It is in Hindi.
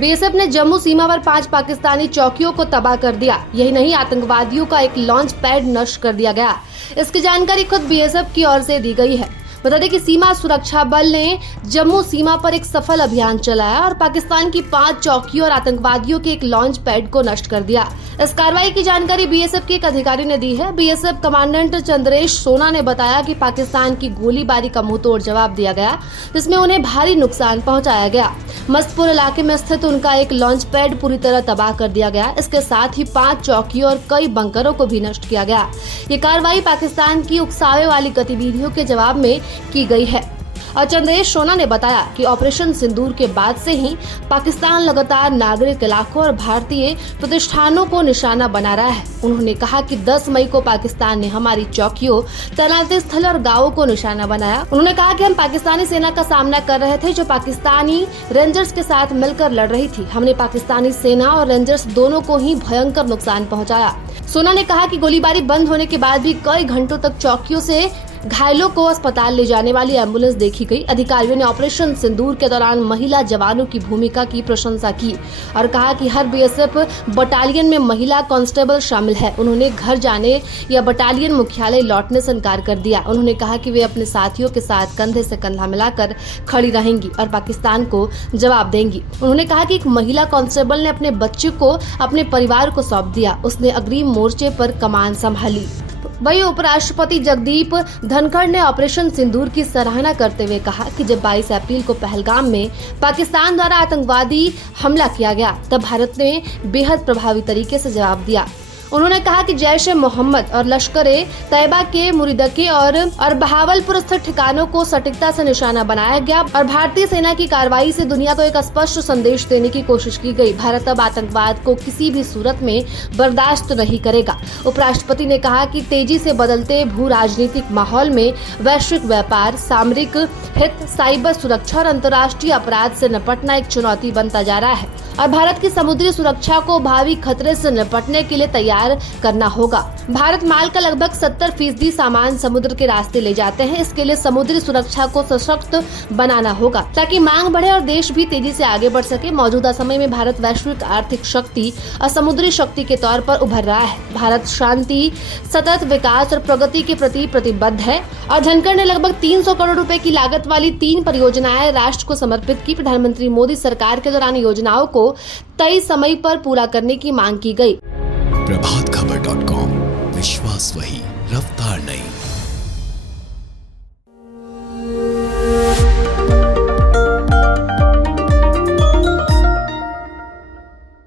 बीएसएफ ने जम्मू सीमा पर 5 पाकिस्तानी चौकियों को तबाह कर दिया। यही नहीं, आतंकवादियों का एक लॉन्च पैड नष्ट कर दिया गया। इसकी जानकारी खुद बीएसएफ की ओर से दी गई है। बता दें कि सीमा सुरक्षा बल ने जम्मू सीमा पर एक सफल अभियान चलाया और पाकिस्तान की 5 चौकियों और आतंकवादियों के एक लॉन्च पैड को नष्ट कर दिया। इस कार्रवाई की जानकारी बीएसएफ के एक अधिकारी ने दी है। बीएसएफ कमांडेंट चंद्रेश सोना ने बताया कि पाकिस्तान की गोलीबारी का मुंहतोड़ जवाब दिया गया, जिसमें उन्हें भारी नुकसान पहुंचाया गया। मस्तपुर इलाके में स्थित उनका एक लॉन्च पैड पूरी तरह तबाह कर दिया गया। इसके साथ ही 5 चौकियों और कई बंकरों को भी नष्ट किया गया। ये कार्रवाई पाकिस्तान की उकसावे वाली गतिविधियों के जवाब में की गई है। और चंद्रेश सोना ने बताया कि ऑपरेशन सिंदूर के बाद से ही पाकिस्तान लगातार नागरिक इलाकों और भारतीय प्रतिष्ठानों को निशाना बना रहा है। उन्होंने कहा कि 10 मई को पाकिस्तान ने हमारी चौकियों, तैनाती स्थल और गांवों को निशाना बनाया। उन्होंने कहा कि हम पाकिस्तानी सेना का सामना कर रहे थे, जो पाकिस्तानी रेंजर्स के साथ मिलकर लड़ रही थी। हमने पाकिस्तानी सेना और रेंजर्स दोनों को ही भयंकर नुकसान पहुँचाया। सोना ने कहा कि गोलीबारी बंद होने के बाद भी कई घंटों तक चौकियों से घायलों को अस्पताल ले जाने वाली एम्बुलेंस देखी गई। अधिकारियों ने ऑपरेशन सिंदूर के दौरान महिला जवानों की भूमिका की प्रशंसा की और कहा कि हर बीएसएफ बटालियन में महिला कांस्टेबल शामिल है। उन्होंने घर जाने या बटालियन मुख्यालय लौटने से इनकार कर दिया। उन्होंने कहा कि वे अपने साथियों के साथ कंधे से कंधा मिलाकर खड़ी रहेंगी और पाकिस्तान को जवाब देंगी। उन्होंने कहा कि एक महिला कांस्टेबल ने अपने बच्चे को अपने परिवार को सौंप दिया। उसने अग्रिम मोर्चे पर कमान संभाली। वहीं उपराष्ट्रपति जगदीप धनखड़ ने ऑपरेशन सिंदूर की सराहना करते हुए कहा कि जब 22 अप्रैल को पहलगाम में पाकिस्तान द्वारा आतंकवादी हमला किया गया, तब भारत ने बेहद प्रभावी तरीके से जवाब दिया। उन्होंने कहा कि जैश-ए-मोहम्मद और लश्कर-ए-तैयबा के मुरीदके और बहावलपुर स्थित ठिकानों को सटीकता से निशाना बनाया गया और भारतीय सेना की कार्रवाई से दुनिया को एक स्पष्ट संदेश देने की कोशिश की गई। भारत अब आतंकवाद को किसी भी सूरत में बर्दाश्त नहीं करेगा। उपराष्ट्रपति ने कहा कि तेजी से बदलते भू राजनीतिक माहौल में वैश्विक व्यापार, सामरिक हित, साइबर सुरक्षा और अंतर्राष्ट्रीय अपराध से निपटना एक चुनौती बनता जा रहा है और भारत की समुद्री सुरक्षा को भावी खतरे से निपटने के लिए तैयार करना होगा। भारत माल का लगभग 70% सामान समुद्र के रास्ते ले जाते हैं। इसके लिए समुद्री सुरक्षा को सशक्त बनाना होगा ताकि मांग बढ़े और देश भी तेजी से आगे बढ़ सके। मौजूदा समय में भारत वैश्विक आर्थिक शक्ति और समुद्री शक्ति के तौर पर उभर रहा है। भारत शांति, सतत विकास और प्रगति के प्रति प्रतिबद्ध है। और धनखड़ ने लगभग 300 करोड़ रुपए की लागत वाली 3 परियोजनाएं राष्ट्र को समर्पित की। प्रधानमंत्री मोदी सरकार के दौरान योजनाओं को तय समय पर पूरा करने की मांग की गई। प्रभातखबर.com, विश्वास वही, रफ्तार नहीं।